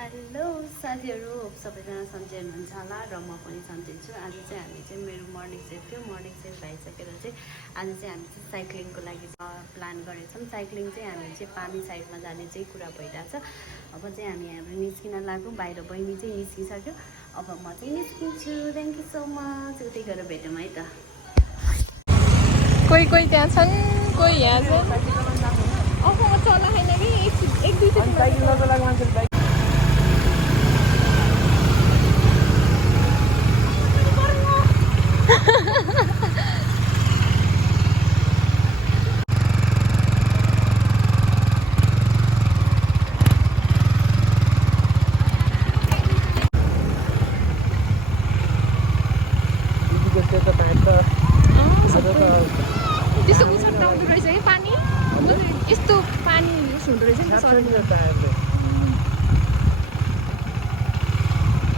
Hello साथीहरू, सबैजना सन्चै हुनुहुन्छ होला र म पनि सन्चै छु। आज चाहिँ हामी चाहिँ मेरो मर्निङ सेफ थियो। मर्निङ सेफ भइसकेर चाहिँ आज चाहिँ हामी चाहिँ साइक्लिङको लागि प्लान गरेको छौँ। साइक्लिङ चाहिँ हामी चाहिँ पानी साइडमा जाने चाहिँ कुरा भइरहेछ। अब चाहिँ हामीहरू निस्किन लाग्यौँ। बाहिर बहिनी चाहिँ निस्किसक्यो। अब म चाहिँ निस्किन्छु। Thank you so much. उतै गएर भेटौँ है त। कोही कोही त्यहाँ छन्, कोही यहाँ छन्। अफमा चला छैन कि एक दुई चाहिँ त्यस्तो उछाल्न आउँदो रहेछ कि पानी, यस्तो पानी उस हुँदो रहेछ नि त सर।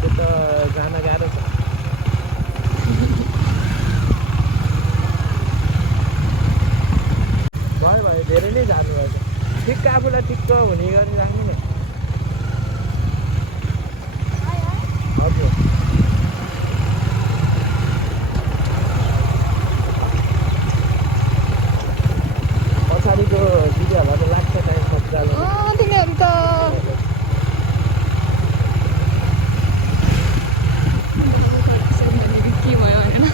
त्यो त जान गाह्रो छ। भयो भयो, धेरै नै जानु रहेछ। ठिक्क आफूलाई ठिक्क हुने गरी राख्नु न। हजुर पछाडिको दिदीहरूलाई त लाग्छ टाइम कतिजालो। तिनीहरू त के भयो भनेर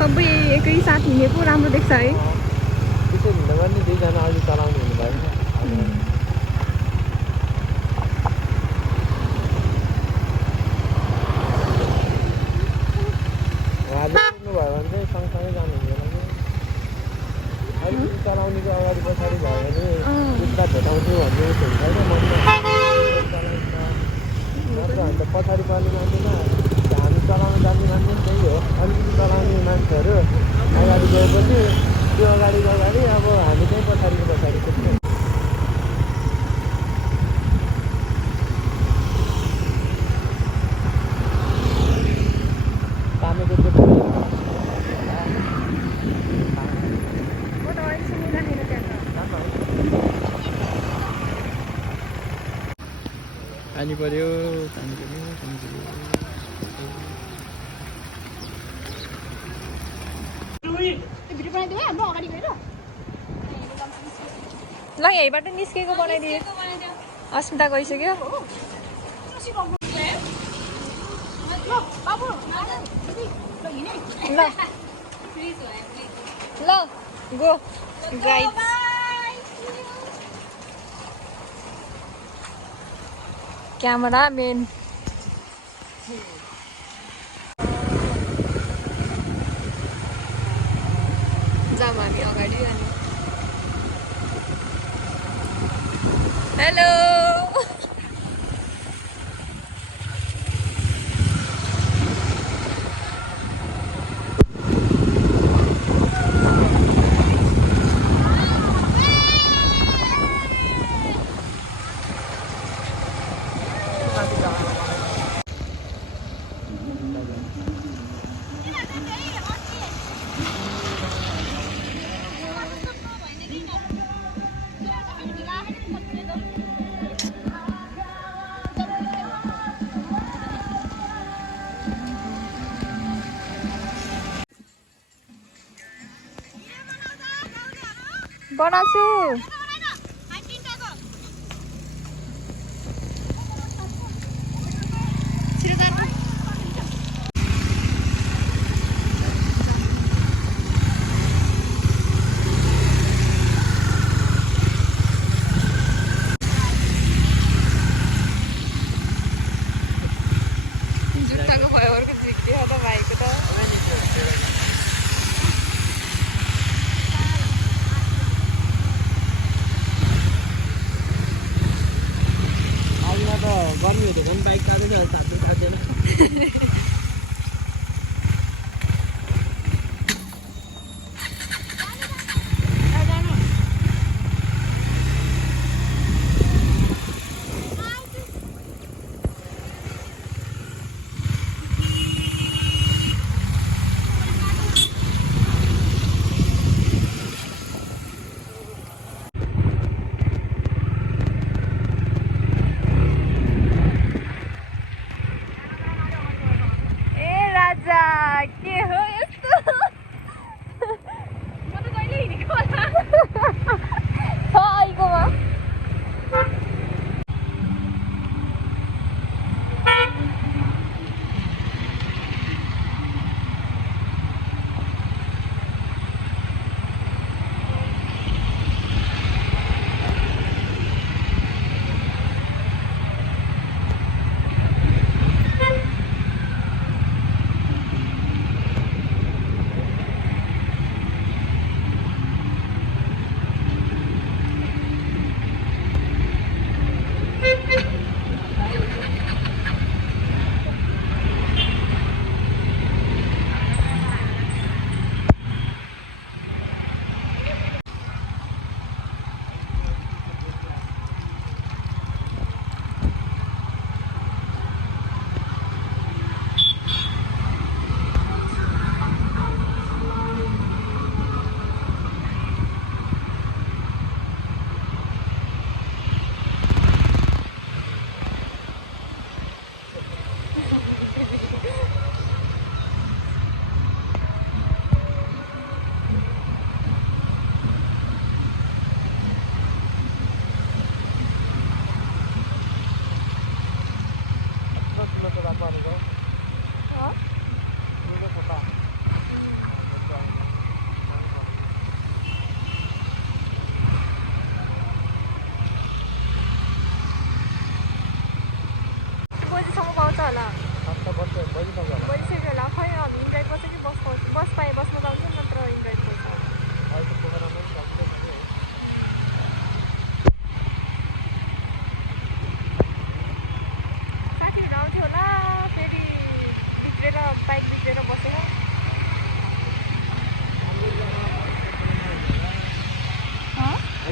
सबै एकै साथ हिँडेको राम्रो देख्छ है। त्यसो हिँड्दा पनि दुईजना अघि चलाउने हुनुभयो। उहाँले पुग्नुभयो भने चाहिँ सँगसँगै जानुहुँदैन कि अलिकति चलाउनेको अगाडि पछाडि भयो भने जुत्ता भेटाउँछु भन्ने उस हुन्छ होइन मनमा चलाइन्छ। नत्र अन्त पछाडि पर्ने मान्छेमा हामी चलाउन जान्ने मान्छे पनि त्यही हो। अलिकति चलाउने मान्छेहरू अगाडि गएपछि त्यो अगाडि अब हामी चाहिँ पछाडिको पछाडि पुग्छौँ। पानीको त्यो पानी पर्यो, पानी पर्यो, पानी पर्यो। ल यहीँबाट निस्केको बनाइदियो। अस्मिता गइसक्यो। ल गो गाइड। क्यामेरा मेन जाम हामी अगाडि अनि हेलो बनाउँछु।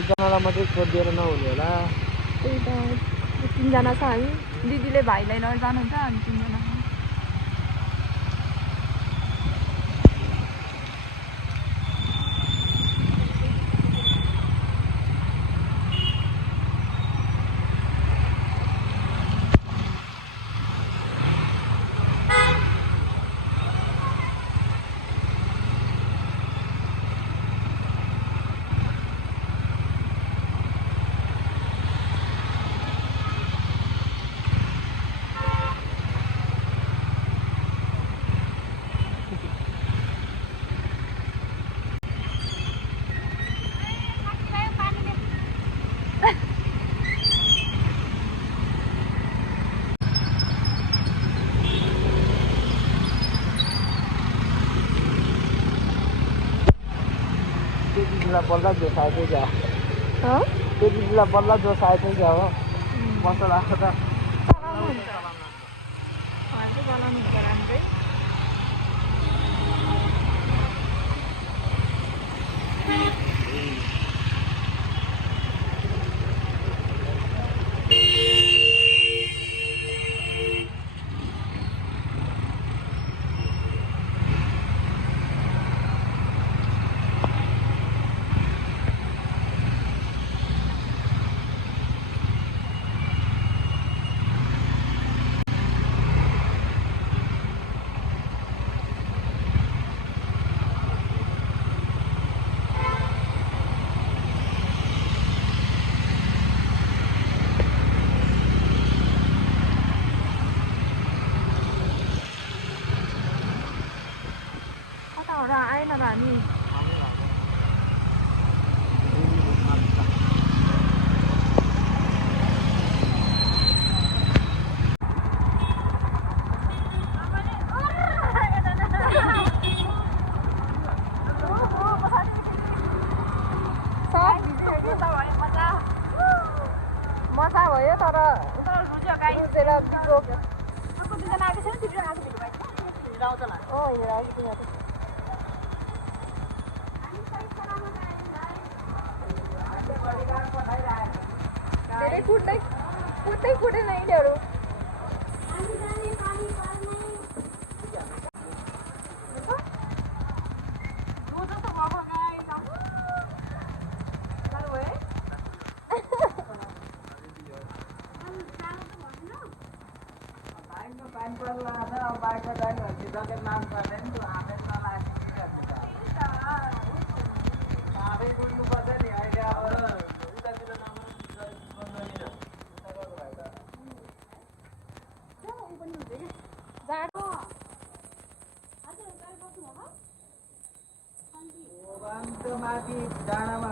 एकजनालाई मात्रै छोडिदिएर नहुने होला त्यही त 3 जना छ है दिदीले भाइलाई लिएर जानुहुन्छ अनि 3 जना दिदीलाई बल्ल जोसाएकै क्या हो त्यो दिदीलाई बल्ल जोसाएकै क्या हो मसला त चलाउनुहुन्छ उहाँले चलाउनुहुन्छ राम्रै आएन र हामी मजा भयो तर धेरै कुट्दै नै यिनीहरू माथि डाँडामा